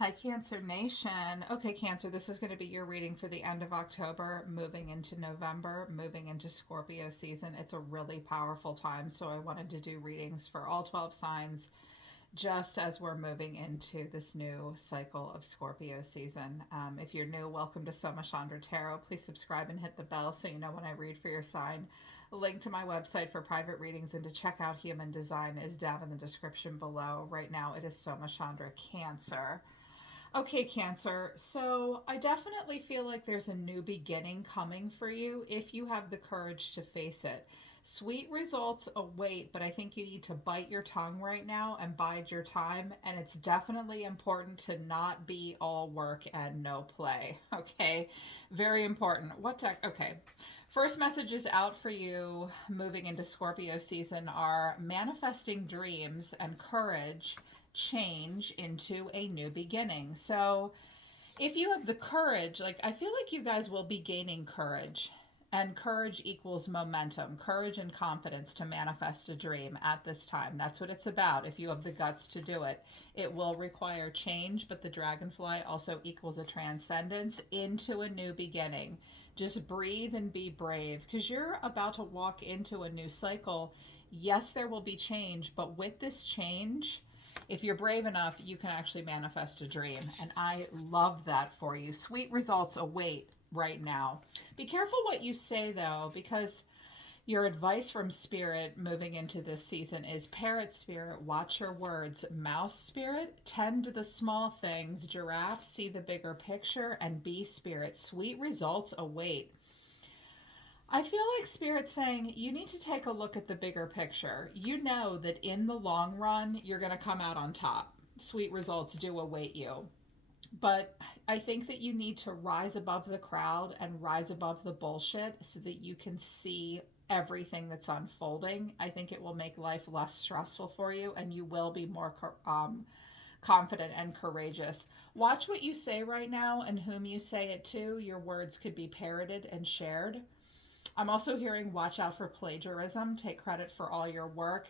Hi, Cancer Nation. Okay, Cancer, this is going to be your reading for the end of October, moving into November, moving into Scorpio season. It's a really powerful time, so I wanted to do readings for all 12 signs just as we're moving into this new cycle of Scorpio season. If you're new, welcome to Soma Chandra Tarot. Please subscribe and hit the bell so you know when I read for your sign. A link to my website for private readings and to check out Human Design is down in the description below. Right now, it is Soma Chandra Cancer. Okay, Cancer. So I definitely feel like there's a new beginning coming for you if you have the courage to face it. Sweet results await, but I think you need to bite your tongue right now and bide your time. And it's definitely important to not be all work and no play. Okay, very important. What tech? Okay. First messages out for you moving into Scorpio season are manifesting dreams and courage change into a new beginning. So, if you have the courage, like I feel like you guys will be gaining courage. And courage equals momentum, courage and confidence to manifest a dream at this time. That's what it's about. If you have the guts to do it, it will require change, but the dragonfly also equals a transcendence into a new beginning. Just breathe and be brave because you're about to walk into a new cycle. Yes, there will be change, but with this change, if you're brave enough, you can actually manifest a dream. And I love that for you. Sweet results await right now. Be careful what you say, though, because your advice from Spirit moving into this season is Parrot Spirit, watch your words. Mouse Spirit, tend to the small things. Giraffe, see the bigger picture. And Bee Spirit, sweet results await. I feel like Spirit's saying you need to take a look at the bigger picture. You know that in the long run, you're going to come out on top. Sweet results do await you. But I think that you need to rise above the crowd and rise above the bullshit so that you can see everything that's unfolding. I think it will make life less stressful for you and you will be more confident and courageous. Watch what you say right now and whom you say it to. Your words could be parroted and shared. I'm also hearing watch out for plagiarism, take credit for all your work.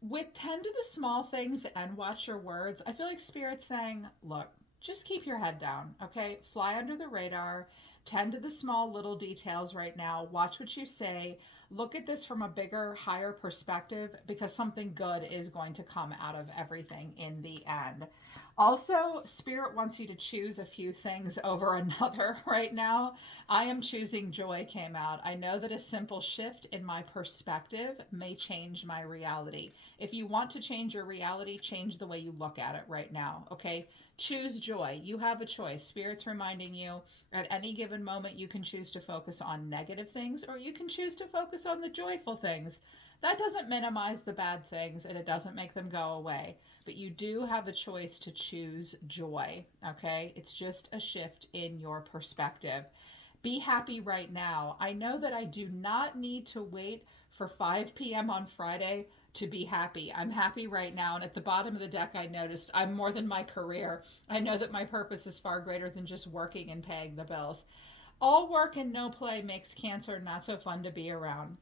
With tend to the small things and watch your words, I feel like Spirit's saying, look, just keep your head down, okay? Fly under the radar, tend to the small little details right now, watch what you say, look at this from a bigger, higher perspective because something good is going to come out of everything in the end. Also, Spirit wants you to choose a few things over another right now. I am choosing joy came out. I know that a simple shift in my perspective may change my reality. If you want to change your reality, change the way you look at it right now, okay? Choose joy. You have a choice. Spirit's reminding you at any given moment you can choose to focus on negative things or you can choose to focus on the joyful things. That doesn't minimize the bad things and it doesn't make them go away. But you do have a choice to choose joy, okay? It's just a shift in your perspective. Be happy right now. I know that I do not need to wait for 5 p.m. on Friday to be happy. I'm happy right now. And at the bottom of the deck, I noticed I'm more than my career. I know that my purpose is far greater than just working and paying the bills. All work and no play makes Cancer not so fun to be around.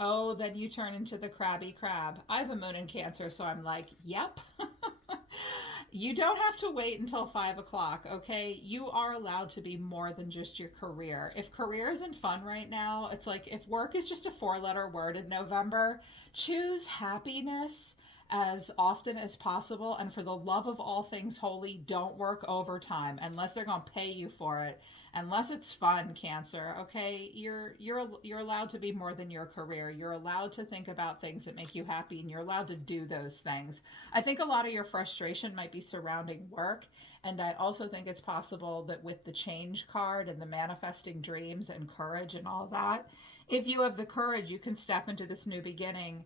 Oh, then you turn into the crabby crab. I have a moon in Cancer, so I'm like, yep. You don't have to wait until 5 o'clock, okay? You are allowed to be more than just your career. If career isn't fun right now, it's like if work is just a 4 letter word in November, choose happiness as often as possible. And for the love of all things holy, don't work overtime unless they're going to pay you for it. Unless it's fun, Cancer, okay? You're allowed to be more than your career. You're allowed to think about things that make you happy and you're allowed to do those things. I think a lot of your frustration might be surrounding work, and I also think it's possible that with the change card and the manifesting dreams and courage and all that, if you have the courage, you can step into this new beginning.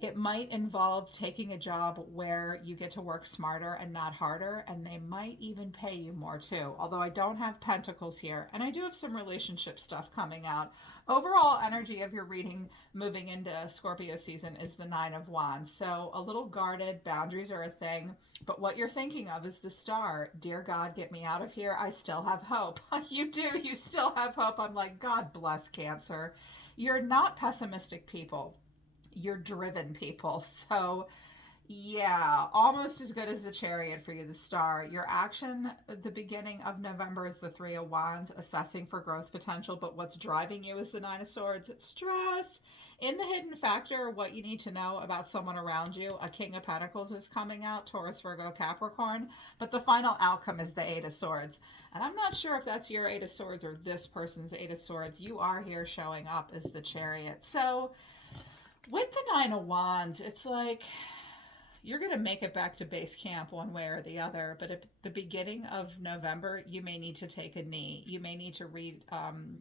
It might involve taking a job where you get to work smarter and not harder, and they might even pay you more too. Although I don't have pentacles here, and I do have some relationship stuff coming out. Overall energy of your reading moving into Scorpio season is the Nine of Wands. So a little guarded, boundaries are a thing, but what you're thinking of is the star. Dear God, get me out of here. I still have hope. You do. You still have hope. I'm like, God bless Cancer. You're not pessimistic people, you're driven people. So Yeah, almost as good as the Chariot for you, the Star. Your action at the beginning of November is the Three of Wands, assessing for growth potential, but what's driving you is the Nine of Swords, stress. In the hidden factor, what you need to know about someone around you, a King of Pentacles is coming out, Taurus, Virgo, Capricorn, but the final outcome is the Eight of Swords. And I'm not sure if that's your Eight of Swords or this person's Eight of Swords. You are here showing up as the Chariot. So with the Nine of Wands, it's like you're going to make it back to base camp one way or the other. But at the beginning of November, you may need to take a knee. You may need to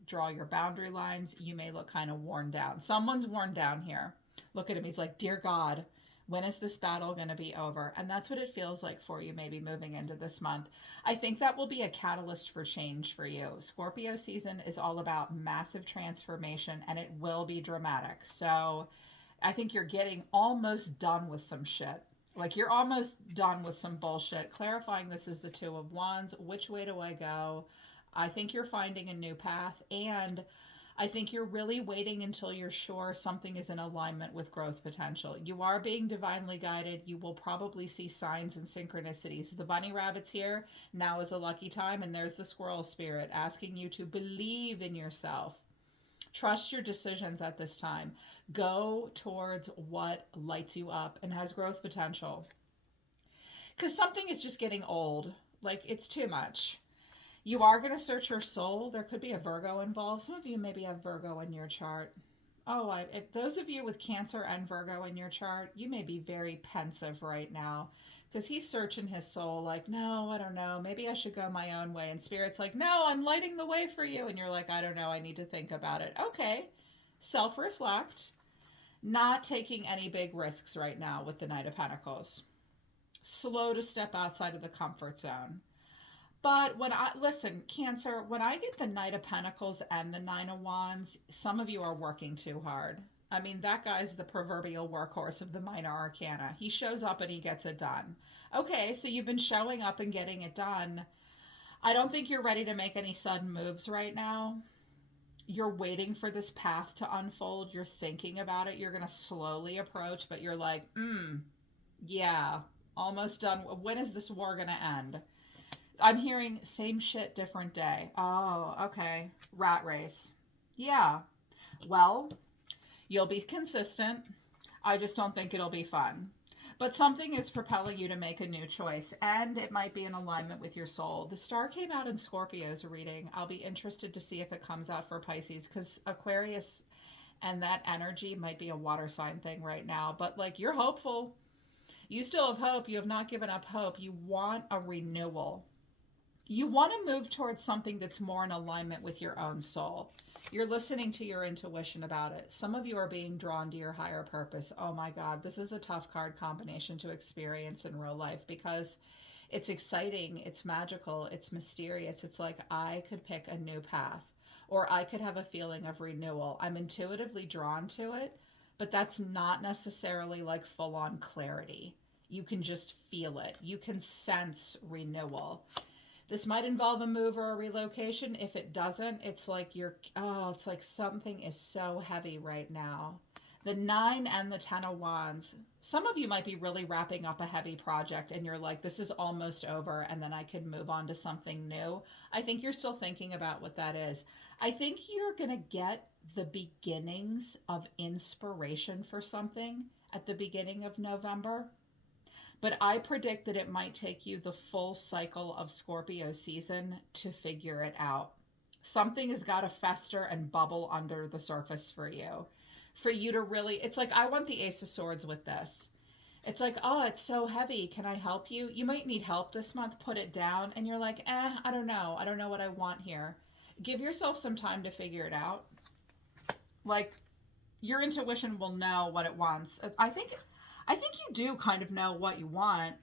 draw your boundary lines. You may look kind of worn down. Someone's worn down here. Look at him. He's like, dear God, when is this battle going to be over? And that's what it feels like for you, maybe moving into this month. I think that will be a catalyst for change for you. Scorpio season is all about massive transformation, and it will be dramatic. So I think you're getting almost done with some shit. Like you're almost done with some bullshit. Clarifying this is the Two of Wands. Which way do I go? I think you're finding a new path, and I think you're really waiting until you're sure something is in alignment with growth potential. You are being divinely guided. You will probably see signs and synchronicities. The bunny rabbit's here. Now is a lucky time, and there's the squirrel spirit asking you to believe in yourself. Trust your decisions at this time. Go towards what lights you up and has growth potential. Because something is just getting old. Like, it's too much. You are going to search your soul. There could be a Virgo involved. Some of you maybe have Virgo in your chart. Oh, if those of you with Cancer and Virgo in your chart, you may be very pensive right now. Because he's searching his soul like, no, I don't know. Maybe I should go my own way. And Spirit's like, no, I'm lighting the way for you. And you're like, I don't know. I need to think about it. Okay. Self-reflect. Not taking any big risks right now with the Knight of Pentacles. Slow to step outside of the comfort zone. But listen, Cancer, when I get the Knight of Pentacles and the Nine of Wands, some of you are working too hard. I mean, that guy's the proverbial workhorse of the minor arcana. He shows up and he gets it done. Okay, so you've been showing up and getting it done. I don't think you're ready to make any sudden moves right now. You're waiting for this path to unfold. You're thinking about it. You're going to slowly approach, but you're like, yeah, almost done. When is this war going to end? I'm hearing same shit, different day. Oh, okay. Rat race. Yeah. Well, you'll be consistent. I just don't think it'll be fun. But something is propelling you to make a new choice, and it might be in alignment with your soul. The star came out in Scorpio's reading. I'll be interested to see if it comes out for Pisces, because Aquarius and that energy might be a water sign thing right now. But like, you're hopeful. You still have hope. You have not given up hope. You want a renewal. You want to move towards something that's more in alignment with your own soul. You're listening to your intuition about it. Some of you are being drawn to your higher purpose. Oh my God, this is a tough card combination to experience in real life because it's exciting, it's magical, it's mysterious. It's like I could pick a new path, or I could have a feeling of renewal. I'm intuitively drawn to it, but that's not necessarily like full-on clarity. You can just feel it. You can sense renewal. This might involve a move or a relocation. If it doesn't, it's like it's like something is so heavy right now. The 9 and the 10 of Wands. Some of you might be really wrapping up a heavy project and you're like, this is almost over and then I could move on to something new. I think you're still thinking about what that is. I think you're going to get the beginnings of inspiration for something at the beginning of November. But I predict that it might take you the full cycle of Scorpio season to figure it out. Something has got to fester and bubble under the surface for you. For you to really, it's like, I want the Ace of Swords with this. It's like, oh, it's so heavy. Can I help you? You might need help this month. Put it down. And you're like, I don't know. I don't know what I want here. Give yourself some time to figure it out. Like, your intuition will know what it wants. I think you do kind of know what you want,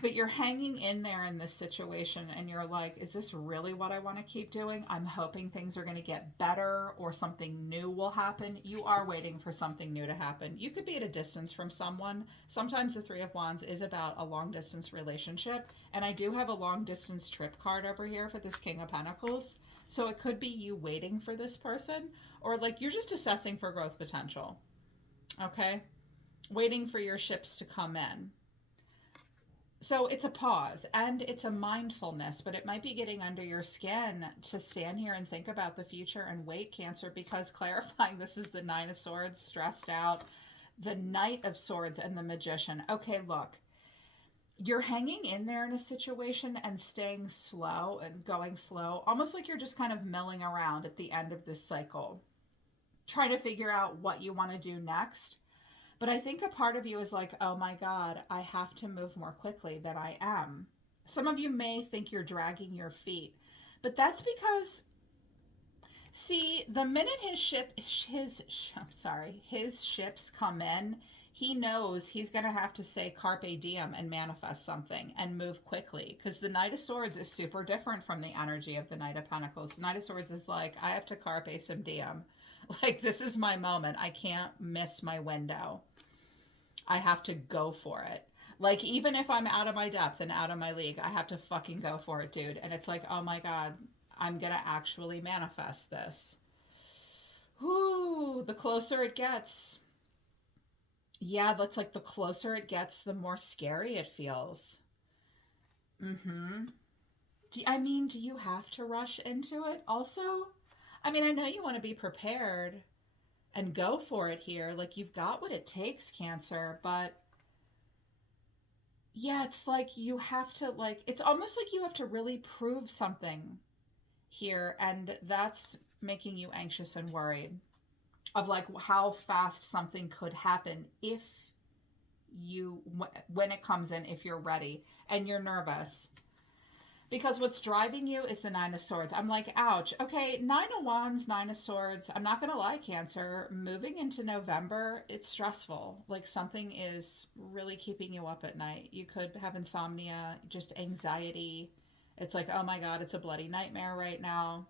but you're hanging in there in this situation and you're like, is this really what I want to keep doing? I'm hoping things are going to get better or something new will happen. You are waiting for something new to happen. You could be at a distance from someone. Sometimes the 3 of Wands is about a long distance relationship. And I do have a long distance trip card over here for this King of Pentacles. So it could be you waiting for this person, or like you're just assessing for growth potential. Okay. waiting for your ships to come in. So it's a pause and it's a mindfulness, but it might be getting under your skin to stand here and think about the future and wait, Cancer, because clarifying this is the Nine of Swords, stressed out, the Knight of Swords, and the Magician. Okay, look, you're hanging in there in a situation and staying slow and going slow, almost like you're just kind of milling around at the end of this cycle, trying to figure out what you want to do next. But I think a part of you is like, oh my God, I have to move more quickly than I am. Some of you may think you're dragging your feet, but that's because, see, the minute his ships come in, he knows he's going to have to say carpe diem and manifest something and move quickly, because the Knight of Swords is super different from the energy of the Knight of Pentacles. The Knight of Swords is like, I have to carpe some diem. Like, this is my moment. I can't miss my window. I have to go for it. Like, even if I'm out of my depth and out of my league, I have to fucking go for it, dude. And it's like, oh my God, I'm going to actually manifest this. Whoo, the closer it gets. Yeah, that's like the closer it gets, the more scary it feels. Mm-hmm. Do you have to rush into it? Also, I mean, I know you want to be prepared and go for it here. Like, you've got what it takes, Cancer, but yeah, it's like you have to, like, it's almost like you have to really prove something here, and that's making you anxious and worried of like how fast something could happen if when it comes in, if you're ready, and you're nervous. Because what's driving you is the Nine of Swords. I'm like, ouch. Okay, Nine of Wands, Nine of Swords. I'm not going to lie, Cancer. Moving into November, it's stressful. Like, something is really keeping you up at night. You could have insomnia, just anxiety. It's like, oh my God, it's a bloody nightmare right now.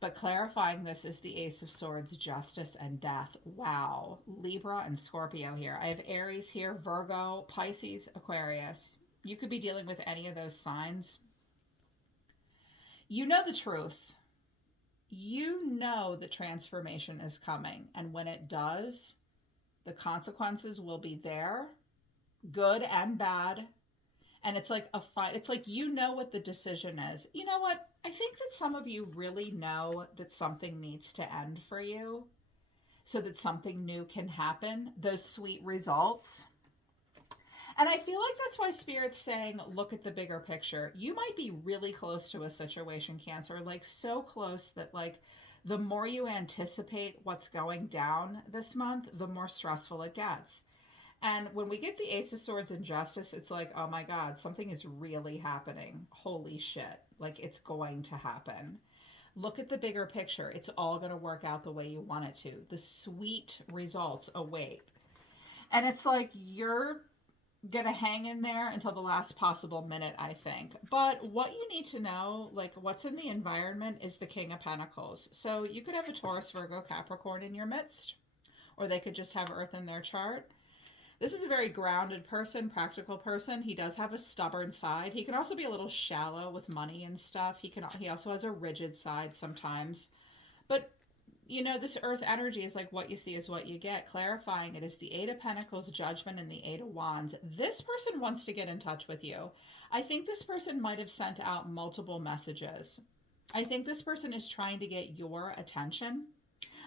But clarifying this is the Ace of Swords, Justice, and Death. Wow. Libra and Scorpio here. I have Aries here, Virgo, Pisces, Aquarius. You could be dealing with any of those signs. You know the truth. You know the transformation is coming. And when it does, the consequences will be there, good and bad. And it's like a fight. It's like, you know what the decision is. You know what? I think that some of you really know that something needs to end for you so that something new can happen. Those sweet results. And I feel like that's why Spirit's saying, look at the bigger picture. You might be really close to a situation, Cancer, like so close that like the more you anticipate what's going down this month, the more stressful it gets. And when we get the Ace of Swords and Justice, it's like, oh my God, something is really happening. Holy shit. Like, it's going to happen. Look at the bigger picture. It's all going to work out the way you want it to. The sweet results await. And it's like, you're gonna hang in there until the last possible minute, I think. But what you need to know, like what's in the environment, is the King of Pentacles. So you could have a Taurus, Virgo, Capricorn in your midst, or they could just have Earth in their chart. This is a very grounded person, practical person. He does have a stubborn side. He can also be a little shallow with money and stuff. He also has a rigid side sometimes. But you know, this Earth energy is like, what you see is what you get. Clarifying it is the Eight of Pentacles, Judgment, and the Eight of Wands. This person wants to get in touch with you. I think this person might have sent out multiple messages. I think this person is trying to get your attention.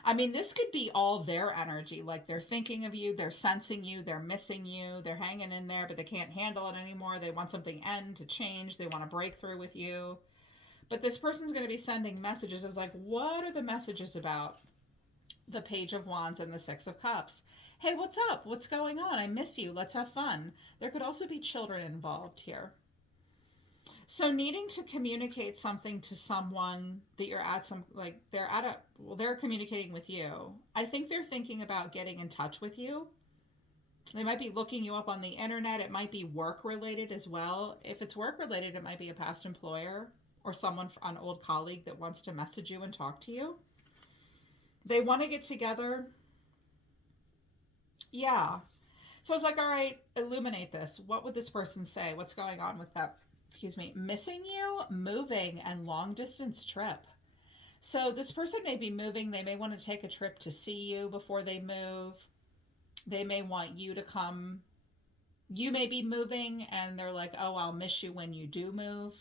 I mean, this could be all their energy. Like, they're thinking of you, they're sensing you, they're missing you, they're hanging in there, but they can't handle it anymore. They want something to change. They want to break through with you. But this person's going to be sending messages. I was like, what are the messages about? The Page of Wands and the Six of Cups. Hey, what's up? What's going on? I miss you. Let's have fun. There could also be children involved here. So needing to communicate something to someone that you're at some, like they're communicating with you. I think they're thinking about getting in touch with you. They might be looking you up on the internet. It might be work related as well. If it's work related, it might be a past employer or someone, an old colleague that wants to message you and talk to you. They want to get together. Yeah. So I was like, all right, illuminate this. What would this person say? What's going on with that? Excuse me. Missing you, moving, and long distance trip. So this person may be moving. They may want to take a trip to see you before they move. They may want you to come. You may be moving and they're like, oh, I'll miss you when you do move.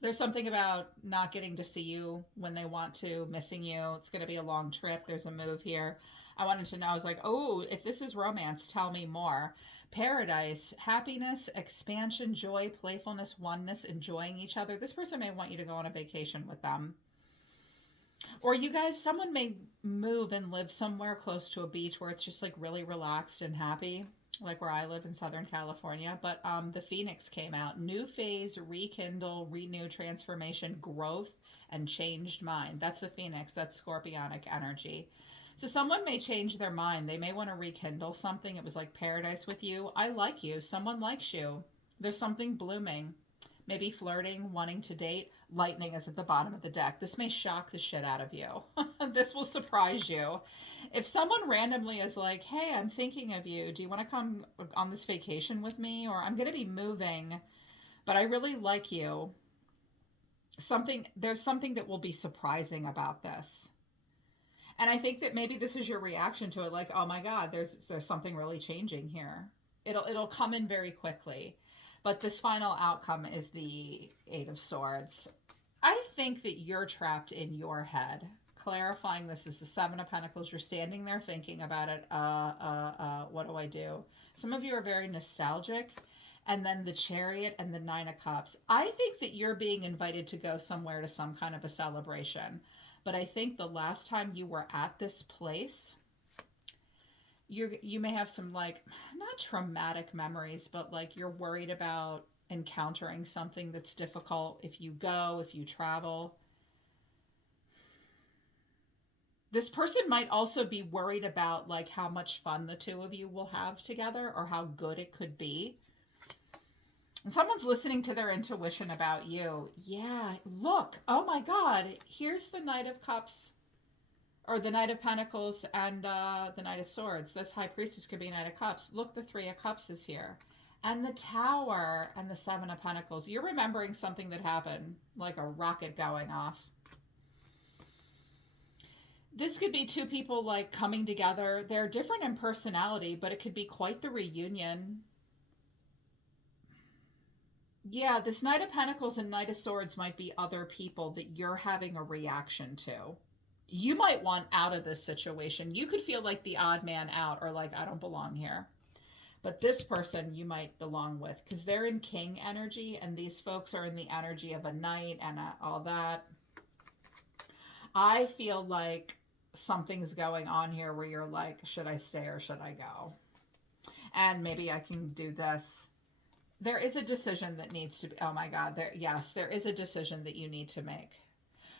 There's something about not getting to see you when they want to, missing you. It's going to be a long trip. There's a move here. I wanted to know, I was like, oh, if this is romance, tell me more. Paradise, happiness, expansion, joy, playfulness, oneness, enjoying each other. This person may want you to go on a vacation with them. Or you guys, someone may move and live somewhere close to a beach where it's just like really relaxed and happy, like where I live in Southern California. But the Phoenix came out. New phase, rekindle, renew, transformation, growth, and changed mind. That's the Phoenix. That's Scorpionic energy. So someone may change their mind. They may want to rekindle something. It was like paradise with you. I like you. Someone likes you. There's something blooming. Maybe flirting, wanting to date. Lightning is at the bottom of the deck. This may shock the shit out of you. This will surprise you. If someone randomly is like, hey, I'm thinking of you. Do you want to come on this vacation with me? Or I'm going to be moving, but I really like you. There's something that will be surprising about this. And I think that maybe this is your reaction to it. Like, oh my God, there's something really changing here. It'll come in very quickly. But this final outcome is the Eight of Swords. I think that you're trapped in your head. Clarifying this is the Seven of Pentacles. You're standing there thinking about it. What do I do? Some of you are very nostalgic. And then the Chariot and the Nine of Cups. I think that you're being invited to go somewhere to some kind of a celebration. But I think the last time you were at this place, you may have some, like, not traumatic memories, but like you're worried about encountering something that's difficult if you go, if you travel. This person might also be worried about like how much fun the two of you will have together or how good it could be. And someone's listening to their intuition about you. Yeah, look, oh my God, here's the Knight of Cups. Or the Knight of Pentacles and the Knight of Swords. This High Priestess could be Knight of Cups. Look, the Three of Cups is here. And the Tower and the Seven of Pentacles. You're remembering something that happened, like a rocket going off. This could be two people like coming together. They're different in personality, but it could be quite the reunion. Yeah, this Knight of Pentacles and Knight of Swords might be other people that you're having a reaction to. You might want out of this situation. You could feel like the odd man out or like, I don't belong here. But this person you might belong with because they're in king energy and these folks are in the energy of a knight and all that. I feel like something's going on here where you're like, should I stay or should I go? And maybe I can do this. There is a decision that needs to be, oh my God, there is a decision that you need to make.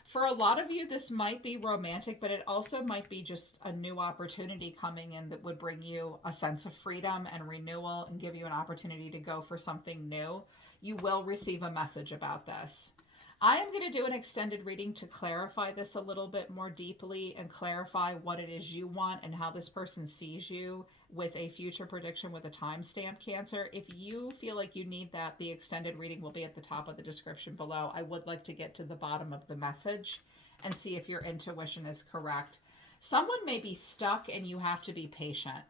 For a lot of you, this might be romantic, but it also might be just a new opportunity coming in that would bring you a sense of freedom and renewal and give you an opportunity to go for something new. You will receive a message about this. I am going to do an extended reading to clarify this a little bit more deeply and clarify what it is you want and how this person sees you with a future prediction with a timestamp, Cancer. If you feel like you need that, the extended reading will be at the top of the description below. I would like to get to the bottom of the message and see if your intuition is correct. Someone may be stuck and you have to be patient.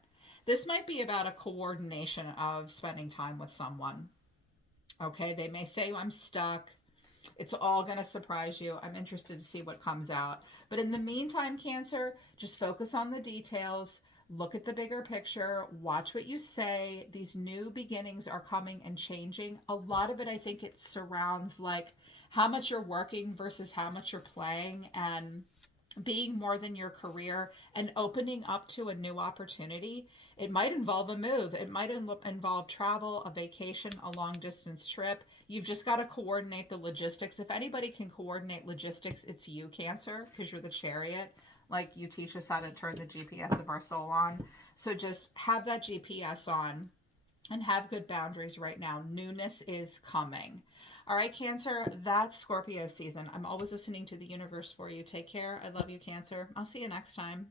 This might be about a coordination of spending time with someone. Okay, they may say, I'm stuck. It's all going to surprise you. I'm interested to see what comes out. But in the meantime, Cancer, just focus on the details. Look at the bigger picture. Watch what you say. These new beginnings are coming and changing. A lot of it, I think it surrounds like how much you're working versus how much you're playing and being more than your career and opening up to a new opportunity. It might involve a move. It might involve travel, a vacation, a long distance trip. You've just got to coordinate the logistics. If anybody can coordinate logistics, it's you, Cancer, because you're the Chariot. Like you teach us how to turn the GPS of our soul on. So just have that GPS on and have good boundaries right now. Newness is coming. All right, Cancer, that's Scorpio season. I'm always listening to the universe for you. Take care. I love you, Cancer. I'll see you next time.